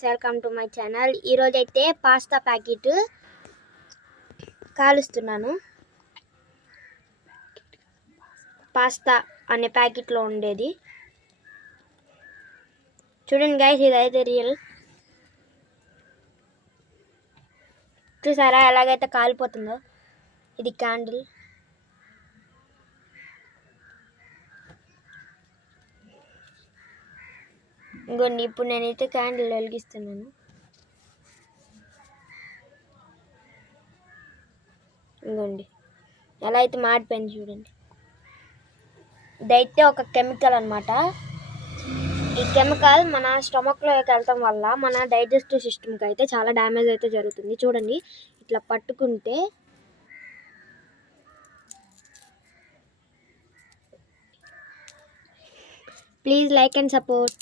Friends, welcome to my channel. ఈరోజు అయితే pasta packet కాలుస్తున్నాను. Pasta అనే ప్యాకెట్లో ఉండేది చూడండి గైస్, ఇదైతే రియల్. చూసారా ఎలాగైతే కాలిపోతుందో? ఇది క్యాండిల్. ఇంకోండి, ఇప్పుడు నేనైతే క్యాండిల్ వెలిగిస్తున్నాను. ఇంకోండి ఎలా అయితే మాడిపోయింది చూడండి. ఇదైతే ఒక కెమికల్ అన్నమాట. ఈ కెమికల్ మన స్టమక్లోకి వెళ్ళటం వల్ల మన డైజెస్టివ్ సిస్టమ్కి అయితే చాలా డ్యామేజ్ అయితే జరుగుతుంది. చూడండి, ఇట్లా పట్టుకుంటే ప్లీజ్ లైక్ అండ్ సపోర్ట్.